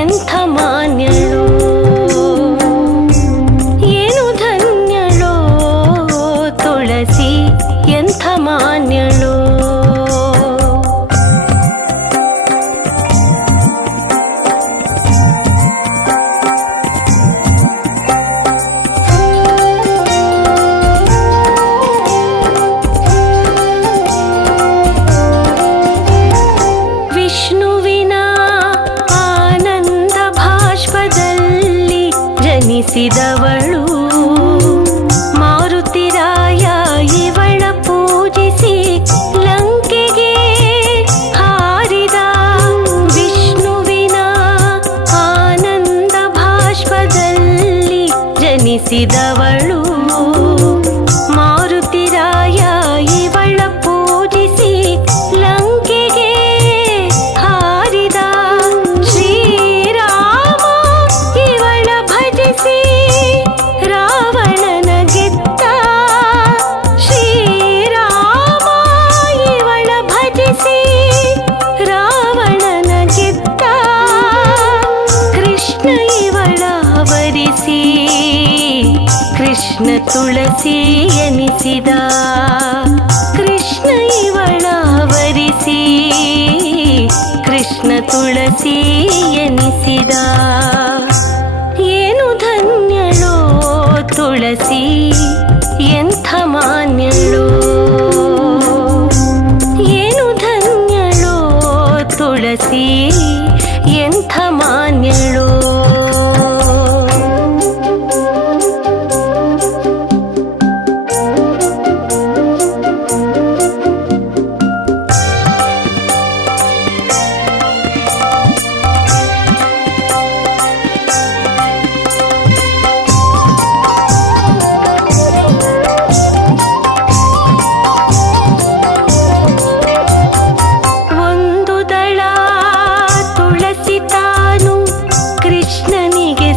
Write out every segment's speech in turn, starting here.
ಎಂಥ ಮಾನ್ಯಳೋ, ಏನು ಧನ್ಯಳೋ ತುಳಸಿ ಎಂಥ ಮಾನ್ಯಳೋ. ಜನಿಸಿದವಳು ಮಾರುತಿರಾಯ ಇವಳ ಪೂಜಿಸಿ ಲಂಕೆಗೆ ಹಾರಿದ. ವಿಷ್ಣುವಿನ ಆನಂದ ಭಾಷ್ಪದಲ್ಲಿ ಜನಿಸಿದವಳು ಮಾರುತಿರಾಯ ಇವಳ ಪೂಜಿಸಿ ಲಂಕೆಗೆ ಹಾರಿದ. ಶ್ರೀರಾಮ ಇವಳ ಭಜಿಸಿ ರಾವಣನ ಗೆದ್ದ. ಶ್ರೀರಾಮ ಇವಳ ಭಜಿಸಿ ರಾವಣನ ಗೆದ್ದ. ಕೃಷ್ಣ ಇವಳ ವರಿಸಿ ಕೃಷ್ಣ ತುಳಸಿ ಎನಿಸಿದ. ಕೃಷ್ಣ ಇವಳ ವರಿಸಿ ಕೃಷ್ಣ ತುಳಸಿ ಎನಿಸಿದ. ಏನು ಧನ್ಯಳೋ ತುಳಸಿ ಎಂಥ ಮಾನ್ಯಳೋ, ಏನು ಧನ್ಯಳೋ ತುಳಸಿ ಎಂಥ ಮಾನ್ಯಳೋ.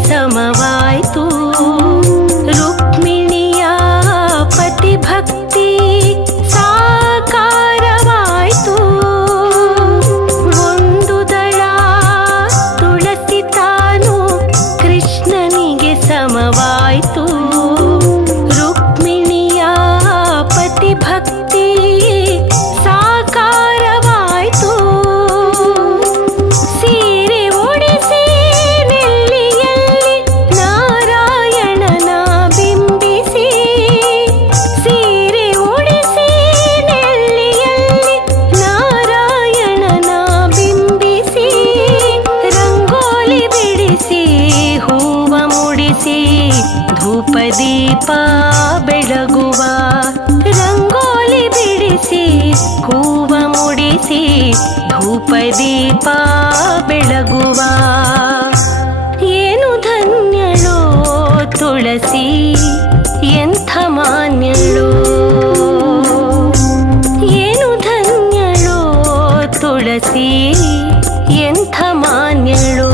ಸಮವಾಯ್ತು ರುಕ್ಮಿಣಿಯ ಪತಿಭಕ್ತಿ ಸಾಕಾರವಾಯ್ತು. ಒಂದು ದಳ ತುಳಸಿ ತಾನು ಕೃಷ್ಣನಿಗೆ ಸಮವಾಯ್ತು. ರುಕ್ಮಿಣಿಯ ಪತಿಭಕ್ತಿ ಸಾಕಾರವಾಯ್ತು. ಸೀರೆ ಉಡಿಸಿ ಧೂಪ ದೀಪ ಬೆಳಗುವ. ರಂಗೋಲಿ ಬಿಡಿಸಿ ಹೂವ ಮುಡಿಸಿ ಧೂಪ ದೀಪ ಬೆಳಗುವ. ಏನು ಧನ್ಯಳೋ ತುಳಸಿ ಎಂಥ ಮಾನ್ಯಳೋ, ಏನು ಧನ್ಯಳೋ ತುಳಸಿ ಎಂಥ ಮಾನ್ಯಳೋ.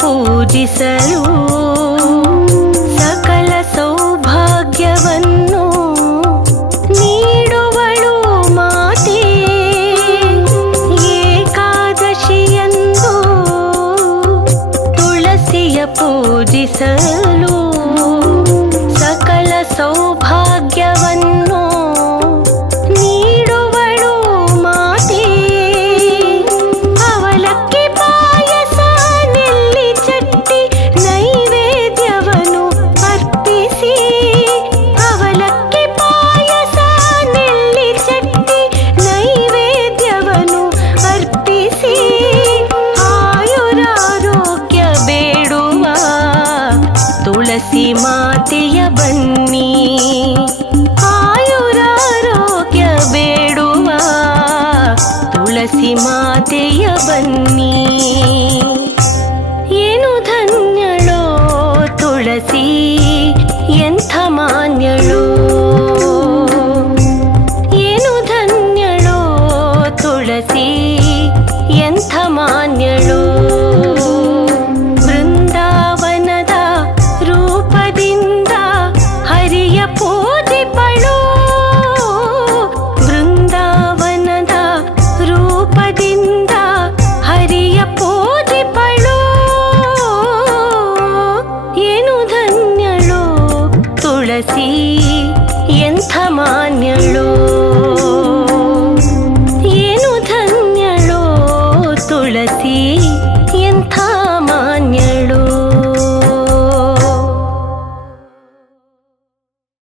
ಪೂಜಿಸಲು ಸಕಲ ಸೌಭಾಗ್ಯವನ್ನು ನೀಡುವಳು ಮಾತೆ. ಏಕಾದಶಿಯಂದು ತುಳಸಿಯ ಪೂಜಿಸಲು ಸಕಲ ಸೌಭಾಗ್ಯವನ್ನು ನೀಡುವಳು ಮಾತೆ. ಅವಲಕ್ಕಿ ಪಾಯಸ ನೆಲ್ಲಿ ಚಟ್ಟಿ ನೈವೇದ್ಯವನ್ನು ಅರ್ಪಿಸಿ. ಅವಲಕ್ಕಿ ಪಾಯಸ ನೆಲ್ಲಿ ಚಟ್ಟಿ ನೈವೇದ್ಯವನ್ನು ಅರ್ಪಿಸಿ. ಆಯುರಾರೋಗ್ಯ ಬೇಡುವ ತುಳಸಿ ಮಾತೆಯ ಬನ್ನಿ. ಆಯುರಾರೋಗ್ಯ ಬೇಡುವ ತುಳಸಿ ಮಾತೆಯ ಬನ್ನಿ.